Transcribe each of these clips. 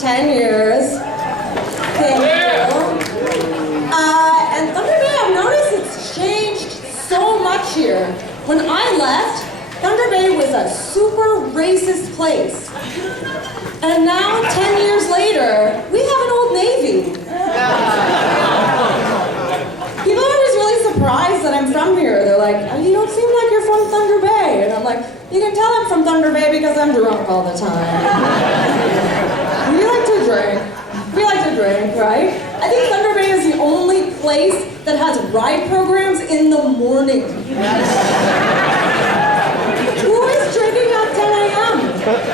10 years. Thank you. And Thunder Bay, I've noticed it's changed so much here. When I left, Thunder Bay was a super racist place. And now, 10 years later, we have an Old Navy. People are always really surprised that I'm from here. They're like, oh, you don't seem like you're from Thunder Bay. And I'm like, you can tell I'm from Thunder Bay because I'm drunk all the time. We like to drink. We like to drink, right? I think Thunder Bay is the only place that has ride programs in the morning. Who is drinking at 10 a.m.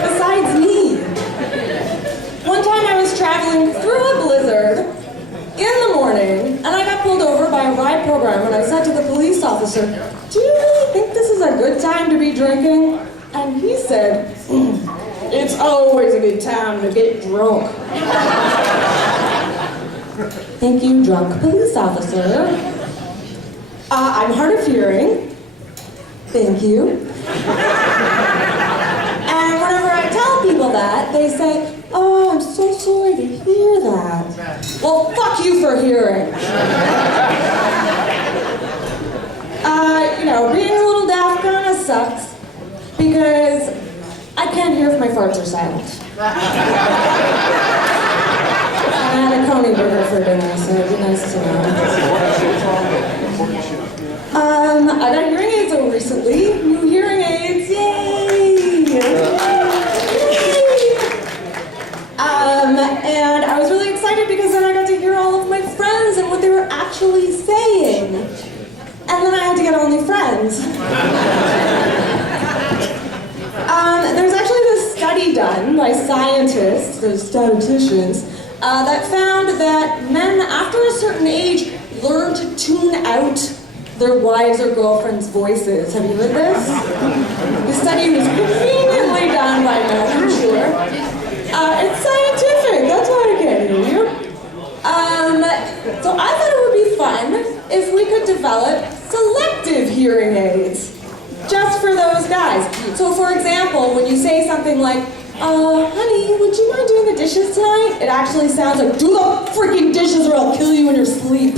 besides me? One time I was traveling through a blizzard in the morning, and I got pulled over by a ride program, and I said to the police officer, do you really think this is a good time to be drinking? And he said, it's always a good time to get drunk. Thank you, drunk police officer. I'm hard of hearing. Thank you. And whenever I tell people that, they say, oh, I'm so sorry to hear that. Well, fuck you for hearing. Being a little daft kind of sucks because I can't hear if my farts are silent. I had a Coney burger for dinner, so it'd be nice to know. I got hearing aids recently. New hearing aids, yay! And I was really excited because then I got to hear all of my friends and what they were actually saying. And then I had to get all new friends. There's actually this study done by scientists, those statisticians, that found that men after a certain age learn to tune out their wives' or girlfriends' voices. Have you heard this? The study was conveniently done by men, I'm sure. It's scientific, that's why I can't hear you. So I thought it would be fun if we could develop selective hearing aids. Just for those guys. So for example, when you say something like, honey, would you mind doing the dishes tonight? It actually sounds like, do the freaking dishes or I'll kill you in your sleep.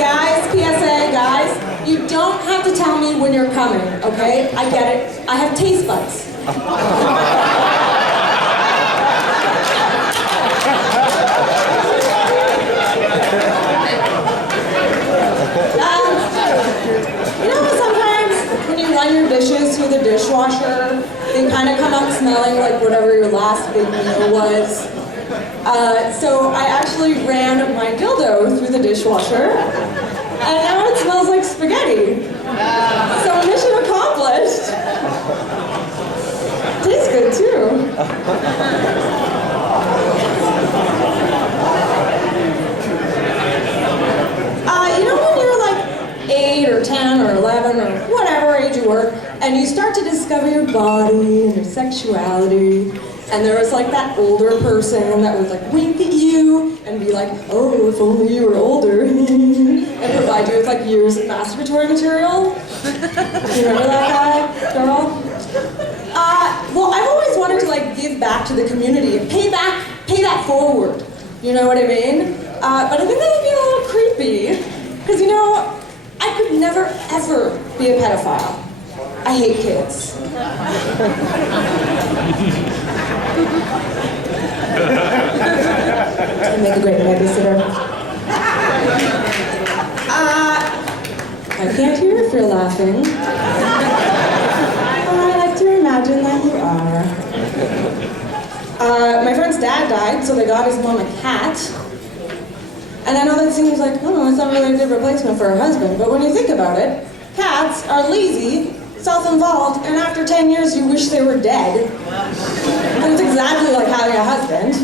Guys, PSA, guys, you don't have to tell me when you're coming, okay? I get it. I have taste buds. Sometimes when you run your dishes through the dishwasher, they kind of come out smelling like whatever your last big meal was. So I actually ran my dildo through the dishwasher, and now it smells like spaghetti. So mission accomplished. Tastes good too. When you're like 8 or 10 or 11 or whatever age you were, and you start to discover your body and your sexuality, and there was like that older person that would like wink at you and be like, oh, if only you were older, and provide you with like years of masturbatory material. You remember that guy, girl? Well, I've always wanted to like give back to the community and pay that forward. You know what I mean? But I think that would be a little creepy, because I could never ever be a pedophile. I hate kids. I make a great babysitter. I can't hear if you're laughing. I like to imagine that you are. My friend's dad died, so they got his mom a cat. And I know that seems like, oh, it's not really a good replacement for her husband, but when you think about it, cats are lazy, self-involved, and after 10 years you wish they were dead. And it's exactly like having a husband.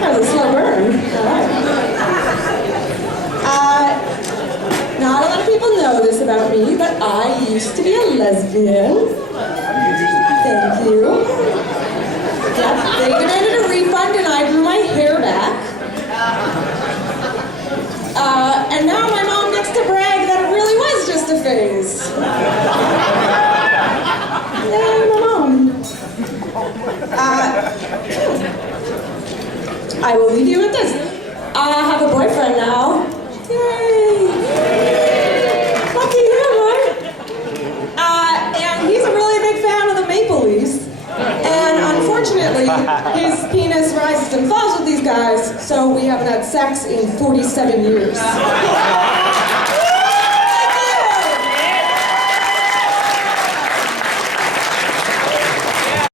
That was a slow burn. All right. Not a lot of people know this about me, but I used to be a lesbian. Thank you. Yep, they demanded a refund and I grew my hair back. And now my mom gets to brag that it really was just a phase. Yay, my mom. I will leave you with this. I have a boyfriend now. Yay! Lucky him, right? And he's a really big fan of the Maple Leafs. And unfortunately, his penis rises and falls with these guys, so we haven't had sex in 47 years.